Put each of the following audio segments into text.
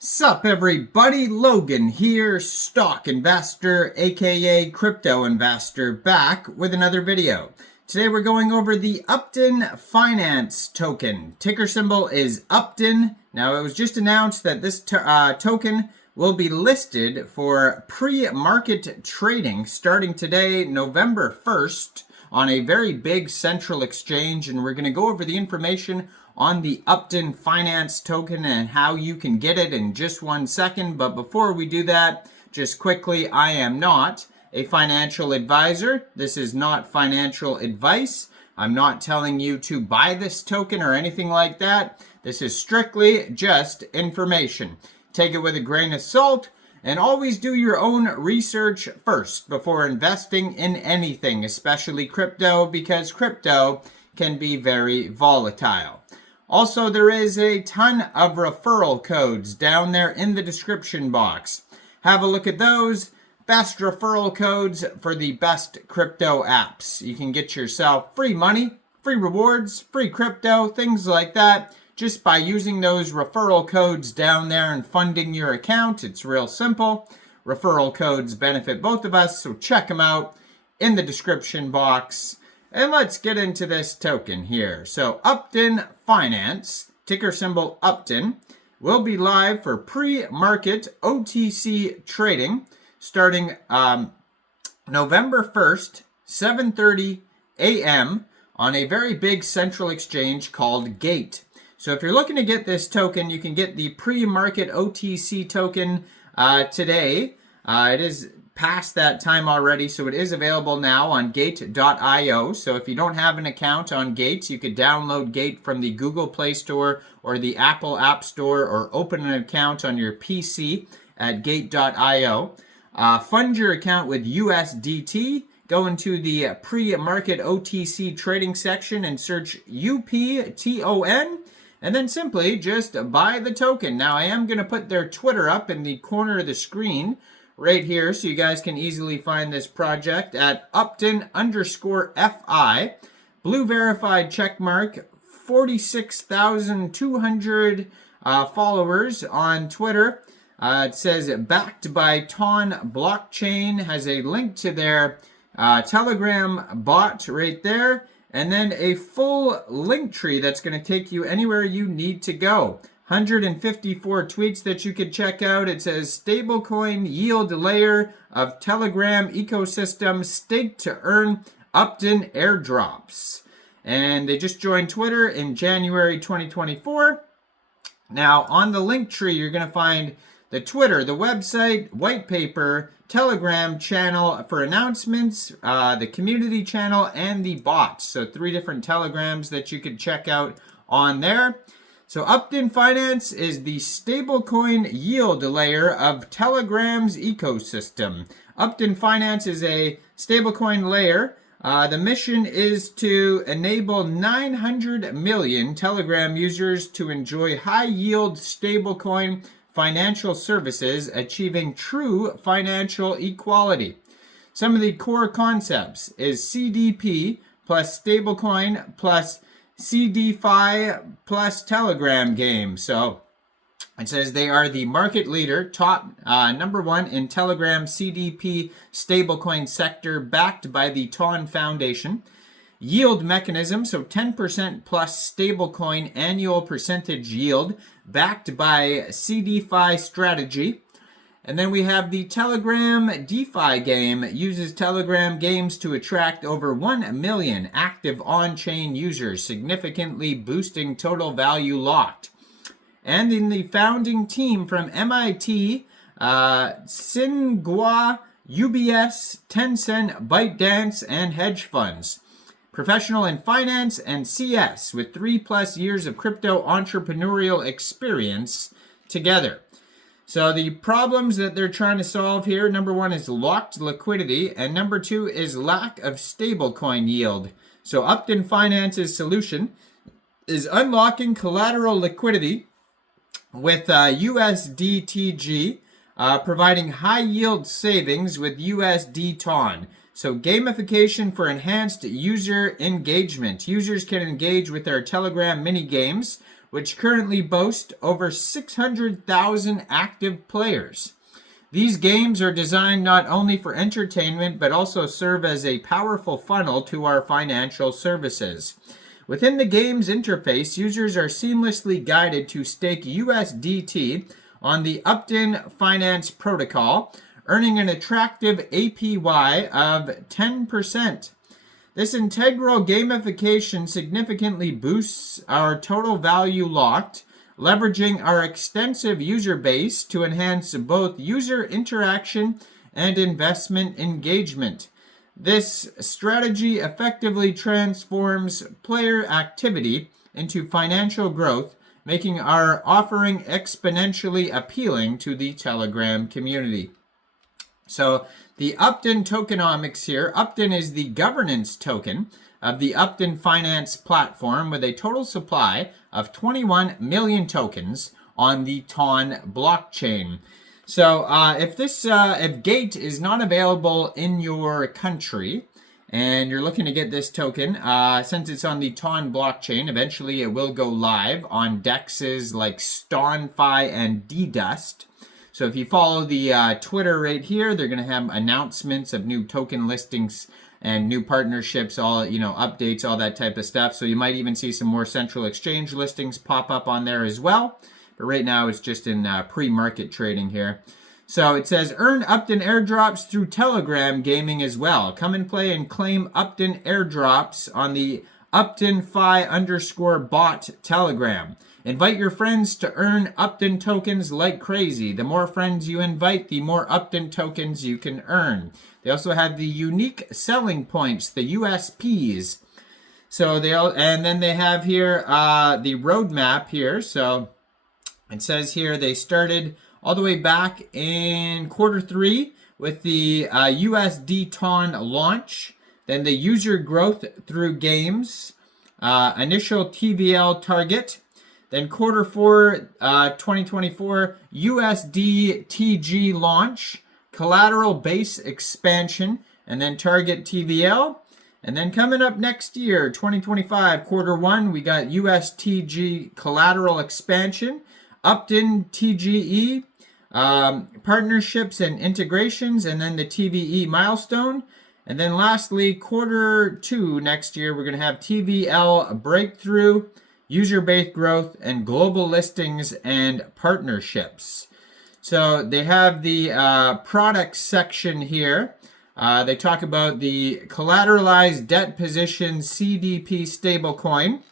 Sup everybody, Logan here, stock investor aka crypto investor, back with another video. Today we're going over the Upton Finance token. Ticker symbol is Upton. Now it was just announced that this token will be listed for pre-market trading starting today, November 1st, on a very big central exchange, and we're going to go over the information on the Upton Finance token and how you can get it in just 1 second. But before we do that, just quickly, I am not a financial advisor. This is not financial advice. I'm not telling you to buy this token or anything like that. This is strictly just information. Take it with a grain of salt, and always do your own research first before investing in anything, especially crypto, because crypto can be very volatile. Also, there is a ton of referral codes down there in the description box. Have a look at those. Best referral codes for the best crypto apps. You can get yourself free money, free rewards, free crypto, things like that, just by using those referral codes down there and funding your account. It's real simple. Referral codes benefit both of us, so check them out in the description box. And let's get into this token here. So Upton Finance, ticker symbol Upton, will be live for pre-market OTC trading starting November 1st, 7:30 a.m. on a very big central exchange called Gate. So if you're looking to get this token, you can get the pre-market OTC token today. It is past that time already, so it is available now on gate.io. So if you don't have an account on Gate, you could download Gate from the Google Play Store or the Apple App Store, or open an account on your PC at gate.io. Fund your account with USDT. Go into the pre-market OTC trading section and search UPTON, and then simply just buy the token. Now I am going to put their Twitter up in the corner of the screen right here, so you guys can easily find this project at Upton_FI. Blue verified checkmark, 46,200 followers on Twitter. It says backed by Ton blockchain, has a link to their Telegram bot right there, and then a full link tree that's going to take you anywhere you need to go. 154 tweets that you could check out. It says stablecoin yield layer of Telegram ecosystem staked to earn Upton airdrops. And they just joined Twitter in January 2024. Now on the link tree, you're going to find the Twitter, the website, white paper, Telegram channel for announcements, the community channel, and the bots. So 3 different Telegrams that you could check out on there. So Upton Finance is the stablecoin yield layer of Telegram's ecosystem. Upton Finance is a stablecoin layer. The mission is to enable 900 million Telegram users to enjoy high-yield stablecoin financial services, achieving true financial equality. Some of the core concepts is CDP plus stablecoin plus CDFI plus Telegram game. So it says they are the market leader, top number 1 in Telegram CDP stablecoin sector, backed by the Ton Foundation. Yield mechanism, so 10% plus stablecoin annual percentage yield, backed by CDFI strategy. And then we have the Telegram DeFi game. It uses Telegram games to attract over 1 million active on-chain users, significantly boosting total value locked. And in the founding team from MIT, Tsinghua, UBS, Tencent, ByteDance, and hedge funds. Professional in finance and CS with 3+ years of crypto entrepreneurial experience together. So the problems that they're trying to solve here, number 1 is locked liquidity, and number 2 is lack of stablecoin yield. So Upton Finance's solution is unlocking collateral liquidity with USDTG, providing high yield savings with USD Ton. So gamification for enhanced user engagement. Users can engage with their Telegram mini games which currently boast over 600,000 active players. These games are designed not only for entertainment, but also serve as a powerful funnel to our financial services. Within the game's interface, users are seamlessly guided to stake USDT on the Upton Finance Protocol, earning an attractive APY of 10%. This integral gamification significantly boosts our total value locked, leveraging our extensive user base to enhance both user interaction and investment engagement. This strategy effectively transforms player activity into financial growth, making our offering exponentially appealing to the Telegram community. So the Upton tokenomics here. Upton is the governance token of the Upton Finance platform with a total supply of 21 million tokens on the TON blockchain. So if Gate is not available in your country and you're looking to get this token, since it's on the TON blockchain, eventually it will go live on dexes like StonFi and Dedust. So if you follow the Twitter right here, they're going to have announcements of new token listings and new partnerships, all, updates, all that type of stuff. So you might even see some more central exchange listings pop up on there as well. But right now it's just in pre-market trading here. So it says earn Upton airdrops through Telegram gaming as well. Come and play and claim Upton airdrops on the UptonFi_bot Telegram. Invite your friends to earn Upton tokens like crazy. The more friends you invite, the more Upton tokens you can earn. They also have the unique selling points, the USPs. So and then they have here the roadmap here. So it says here they started all the way back in Q3 with the USD TON launch, then the user growth through games, initial TVL target, then Q4 2024 USD TG launch, collateral base expansion, and then target TVL. And then coming up next year, 2025, Q1, we got USTG collateral expansion, Upton TGE, partnerships and integrations, and then the TVE milestone. And then lastly, Q2 next year, we're going to have TVL breakthrough, user base growth, and global listings and partnerships. So they have the products section here. They talk about the collateralized debt position CDP stablecoin.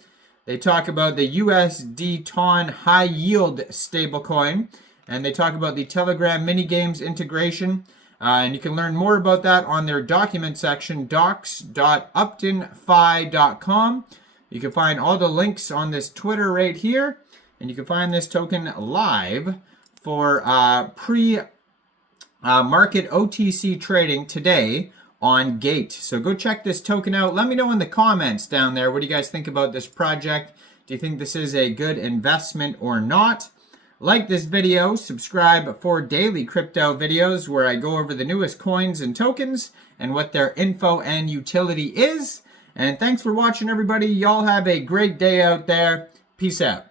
They talk about the USD TON high yield stablecoin. And they talk about the Telegram mini games integration. And you can learn more about that on their document section, docs.uptonfi.com. You can find all the links on this Twitter right here. And you can find this token live for pre-market OTC trading today on Gate. So go check this token out. Let me know in the comments down there, what do you guys think about this project? Do you think this is a good investment or not? Like this video, subscribe for daily crypto videos where I go over the newest coins and tokens and what their info and utility is. And thanks for watching, everybody. Y'all have a great day out there. Peace out.